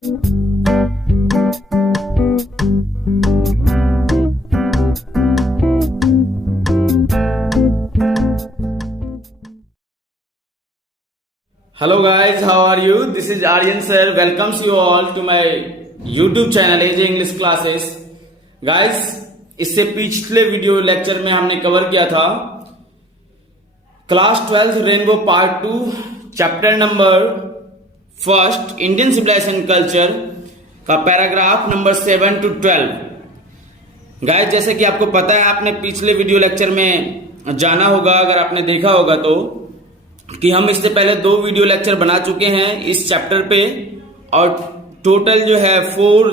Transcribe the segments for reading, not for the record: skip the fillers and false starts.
Hello guys, how are you? This is Aryan sir. Welcomes you all to my YouTube channel AJ English Classes. Guys, इससे पिछले video lecture में हमने cover किया था class 12 rainbow part 2 chapter number first Indian civilisation culture का paragraph number 7 to 12। Guys, जैसे कि आपको पता है, आपने पिछले वीडियो लेक्चर में जाना होगा, अगर आपने देखा होगा तो, कि हम इससे पहले 2 वीडियो लेक्चर बना चुके हैं इस चैप्टर पे, और टोटल जो है 4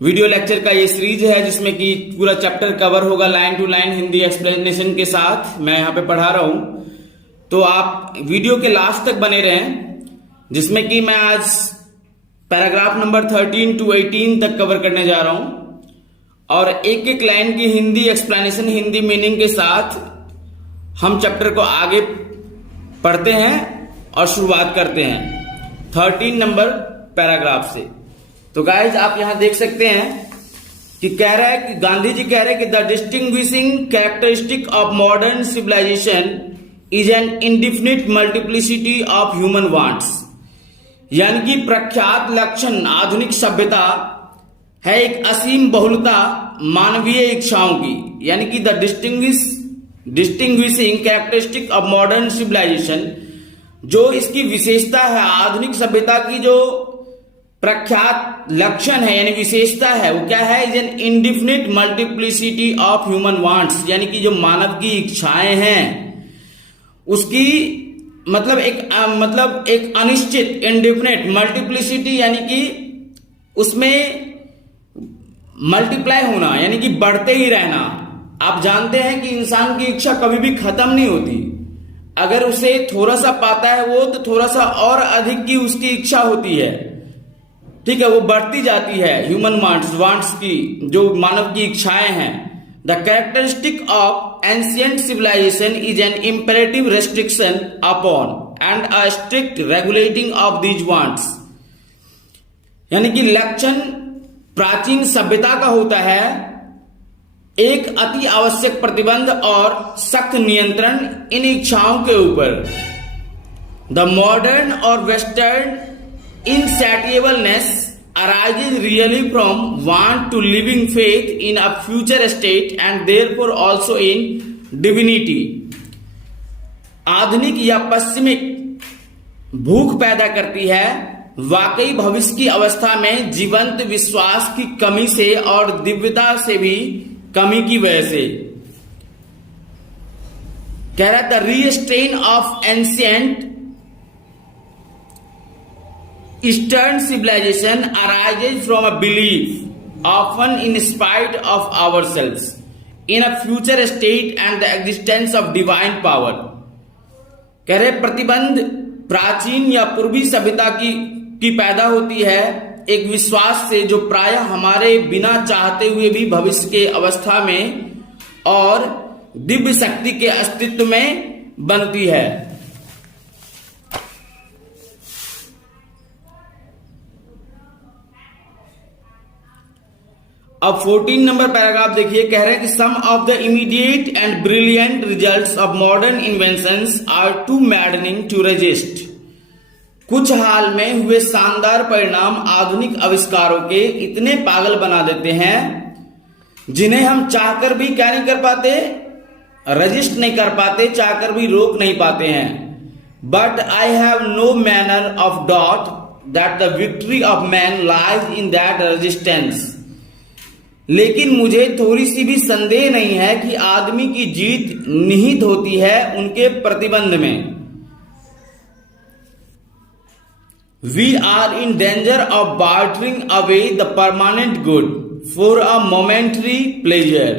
वीडियो लेक्चर का ये सीरीज है जिसमें कि पूरा चैप्टर कवर होगा line to line Hindi explanation के साथ। मैं यहाँ पे पढ़ा रहा हूं, तो आप वीडियो के लास्ट तक बने रहें, जिसमें कि मैं आज पैराग्राफ नंबर 13 to 18 तक कवर करने जा रहा हूं, और एक एक लाइन की हिंदी एक्सप्लेनेशन, हिंदी मीनिंग के साथ हम चैप्टर को आगे पढ़ते हैं और शुरुआत करते हैं 13 नंबर पैराग्राफ से। तो गाइज, आप यहां देख सकते हैं कि कह रहा है कि गांधी जी कह रहे हैं कि the distinguishing characteristic of modern civilisation is an indefinite multiplicity of human wants. यानी कि प्रख्यात लक्षण आधुनिक सभ्यता है एक असीम बहुलता मानवीय इच्छाओं की। यानी कि the distinguishing characteristic of modern civilisation, जो इसकी विशेषता है आधुनिक सभ्यता की, जो प्रख्यात लक्षण है यानी विशेषता है, वो क्या है? Is an indefinite multiplicity of human wants. यानी कि जो मानव की इच्छाएं हैं उसकी मतलब एक अनिश्चित, इंडिफिनिट मल्टीप्लिसिटी, यानी कि उसमें मल्टीप्लाई होना, यानी कि बढ़ते ही रहना। आप जानते हैं कि इंसान की इच्छा कभी भी खत्म नहीं होती। अगर उसे थोड़ा सा पाता है वो, तो थोड़ा सा और अधिक की उसकी इच्छा होती है, ठीक है, वो बढ़ती जाती है। ह्यूमन वांट्स की, जो मानव की इच्छाएं हैं। The characteristic of ancient civilisation is an imperative restriction upon and a strict regulating of these wants. यानी कि लक्षण प्राचीन सभ्यता का होता है एक अति आवश्यक प्रतिबंध और सख्त नियंत्रण इन इच्छाओं के ऊपर। द मॉडर्न और western insatiableness arises really from want to living faith in a future state and therefore also in divinity। आधुनिक या पश्चिमिक भूख पैदा करती है वाकई भविष्य की अवस्था में जीवंत विश्वास की कमी से और दिव्यता से भी कमी की वजह से। कह रहा था रीस्ट्रेन of ancient Eastern civilization arises from a belief, often in spite of ourselves, in a future state and the existence of divine power। कह रहे प्रतिबंध प्राचीन या पूर्वी सभ्यता की पैदा होती है एक विश्वास से, जो प्रायः हमारे बिना चाहते हुए भी भविष्य के अवस्था में और दिव्य शक्ति के अस्तित्व में बनती है। अब 14 नंबर पैराग्राफ देखिए, कह रहे हैं कि some of the immediate and brilliant results of modern inventions are too maddening to resist. कुछ हाल में हुए शानदार परिणाम आधुनिक आविष्कारों के इतने पागल बना देते हैं जिन्हें हम चाहकर भी क्या नहीं कर पाते, रजिस्ट नहीं कर पाते, चाहकर भी रोक नहीं पाते हैं। But I have no manner of doubt that the victory of man lies in that resistance. लेकिन मुझे थोड़ी सी भी संदेह नहीं है कि आदमी की जीत निहित होती है उनके प्रतिबंध में। We are in danger of bartering away the permanent good for a momentary pleasure.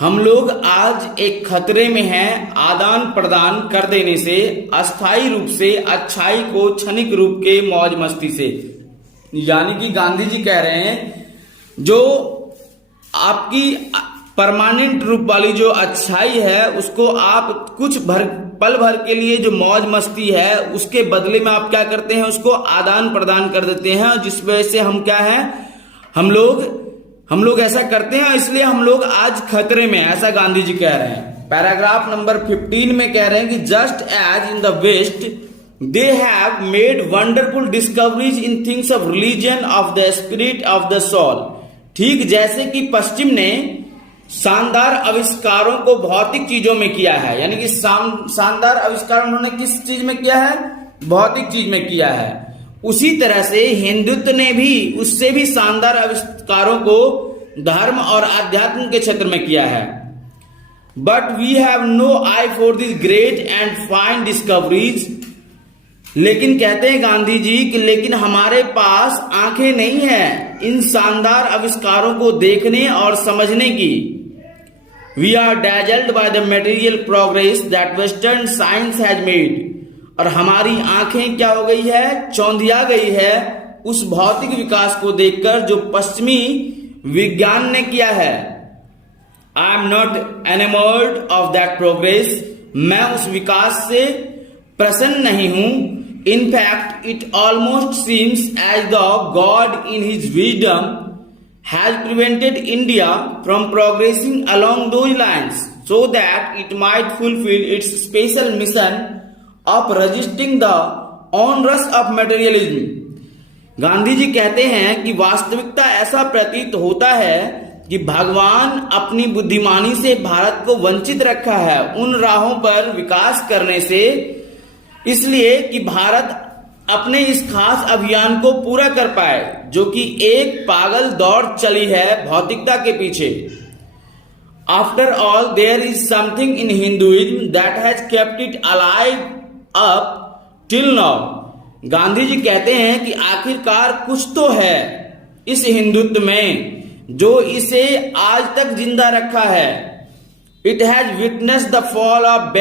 हम लोग आज एक खतरे में हैं आदान प्रदान कर देने से, अस्थायी रूप से अच्छाई को क्षणिक रूप के मौज मस्ती से। यानी कि गांधी जी कह रहे हैं जो आपकी परमानेंट रूप वाली जो अच्छाई है उसको आप कुछ पल भर के लिए जो मौज मस्ती है उसके बदले में आप क्या करते हैं, उसको आदान प्रदान कर देते हैं, जिस वजह से हम क्या है, हम लोग ऐसा करते हैं, इसलिए हम लोग आज खतरे में, ऐसा गांधी जी कह रहे हैं। पैराग्राफ नंबर 15 में कह रहे हैं कि just as in the west they have made wonderful discoveries in things of religion of the spirit of the soul. ठीक जैसे कि पश्चिम ने शानदार आविष्कारों को भौतिक चीजों में किया है, यानी कि शानदार आविष्कार उन्होंने किस चीज में किया है, भौतिक चीज में किया है, उसी तरह से हिंदुत्व ने भी उससे भी शानदार आविष्कारों को धर्म और अध्यात्म के क्षेत्र में किया है। But we have no eye for this great and fine discoveries. लेकिन कहते हैं गांधी जी कि लेकिन हमारे पास आंखें नहीं है इन शानदार आविष्कारों को देखने और समझने की। We are dazzled by the material progress that western science has made. और हमारी आंखें क्या हो गई है, चौंधिया गई है उस भौतिक विकास को देखकर जो पश्चिमी विज्ञान ने किया है। I am not enamoured of that progress. मैं उस विकास से प्रसन्न नहीं हूं। In fact it almost seems as the God in his wisdom has prevented India from progressing along those lines so that it might fulfil its special mission of resisting the onrush of materialism. Gandhi ji कहते हैं कि वास्तविकता ऐसा प्रतीत होता है कि भगवान अपनी बुद्धिमानी से भारत को वंचित रखा है उन राहों पर विकास करने से, इसलिए कि भारत अपने इस खास अभियान को पूरा कर पाए जो कि एक पागल दौड़ चली है भौतिकता के पीछे। After all there is something in Hinduism that has kept it alive up till now. Gandhi ji कहते हैं कि आखिरकार कुछ तो है इस हिंदुत्व में जो इसे आज तक जिंदा रखा है। It has witnessed the fall of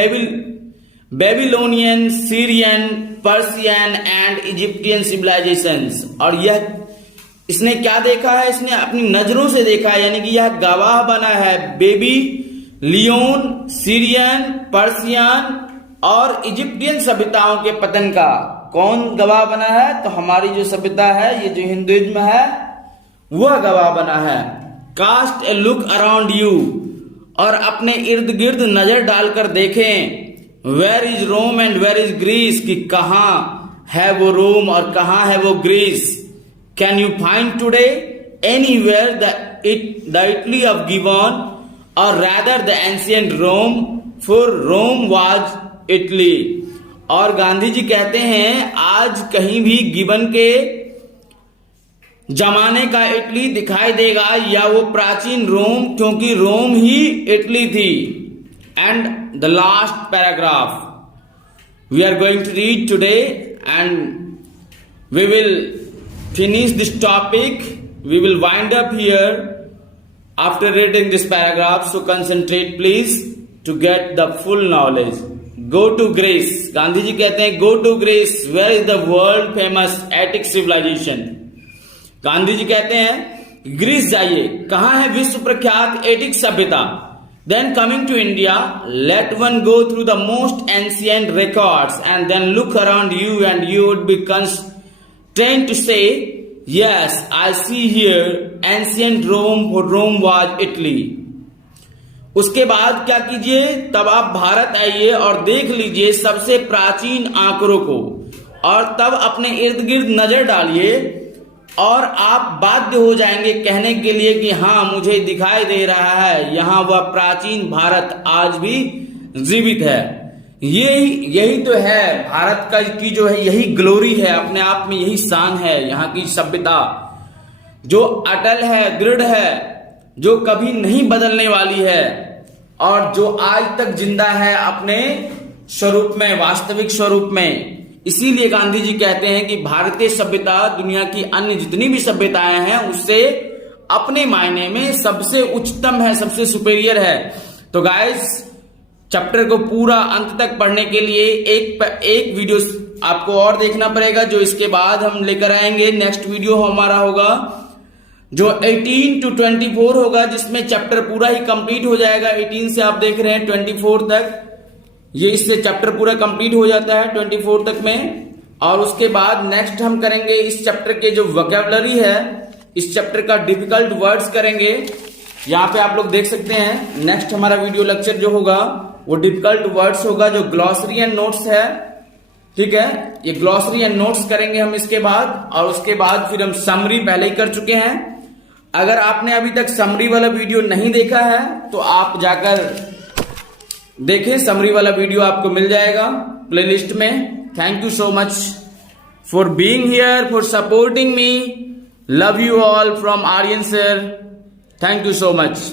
Babylonian, Syrian, Persian and Egyptian civilisations. और यह इसने क्या देखा है, इसने अपनी नजरों से देखा है, यानी कि यह गवाह बना है बेबी लियोन, सीरियन, पर्सियन और इजिप्टियन सभ्यताओं के पतन का। कौन गवाह बना है, तो हमारी जो सभ्यता है, ये जो हिंदुइज्म है, वह गवाह बना है। Cast a look around you, और अपने इर्द गिर्द नजर डालकर देखें। Where is Rome and where is Greece, कि कहां है वो रोम और कहां है वो Greece. Can you find today anywhere the Italy of Gibbon और rather the ancient Rome, for Rome was Italy. और गांधी जी कहते हैं आज कहीं भी गिबन के जमाने का इटली दिखाई देगा या वो प्राचीन रोम, क्योंकि रोम ही इटली थी। And the last paragraph we are going to read today and we will finish this topic, we will wind up here after reading this paragraph. So concentrate please to get the full knowledge. Go to Greece, Gandhi ji कहते हैं go to Greece where is the world famous Attic civilisation. Gandhi ji कहते हैं Greece जाइए, कहां है विश्व प्रख्यात Attic सभ्यता। Then coming to India let one go through the most ancient records and then look around you and you would be constrained to say yes I see here ancient Rome, for Rome was Italy. उसके बाद क्या कीजिए, तब आप भारत आइए और देख लीजिए सबसे प्राचीन आंकड़ों को, और तब अपने इर्द गिर्द नजर डालिए और आप बाध्य हो जाएंगे कहने के लिए कि हाँ मुझे दिखाई दे रहा है यहाँ वह प्राचीन भारत आज भी जीवित है। यही तो है भारत का की जो है, यही ग्लोरी है, अपने आप में यही शान है। यहाँ की सभ्यता जो अटल है, दृढ़ है, जो कभी नहीं बदलने वाली है और जो आज तक जिंदा है अपने स्वरूप में, वास्तविक स्वरूप में। इसीलिए गांधी जी कहते हैं कि भारतीय सभ्यता दुनिया की अन्य जितनी भी सभ्यताएं हैं उससे अपने मायने में सबसे उच्चतम है, सबसे सुपेरियर है। तो गाइस चैप्टर को पूरा अंत तक पढ़ने के लिए एक वीडियो आपको और देखना पड़ेगा, जो इसके बाद हम लेकर आएंगे। नेक्स्ट वीडियो हमारा होगा जो 18 to 24 होगा, जिसमें चैप्टर पूरा ही कंप्लीट हो जाएगा। 18 से आप देख रहे हैं 24 तक। ये इससे चैप्टर पूरा कंप्लीट हो जाता है 24 तक में। और उसके बाद नेक्स्ट हम करेंगे इस चैप्टर के जो वोकैबुलरी है, इस चैप्टर का डिफिकल्ट वर्ड्स करेंगे। यहाँ पे आप लोग देख सकते हैं नेक्स्ट हमारा वीडियो लेक्चर जो होगा वो डिफिकल्ट वर्ड्स होगा, जो ग्लॉसरी एंड नोट्स है। ठीक है, ये ग्लॉसरी एंड नोट्स करेंगे हम इसके बाद। और उसके बाद फिर हम समरी पहले ही कर चुके हैं। अगर आपने अभी तक समरी वाला वीडियो नहीं देखा है तो आप जाकर देखें, समरी वाला वीडियो आपको मिल जाएगा प्लेलिस्ट में। Thank you so much for being here, for supporting me. Love you all from Aryan sir. Thank you so much.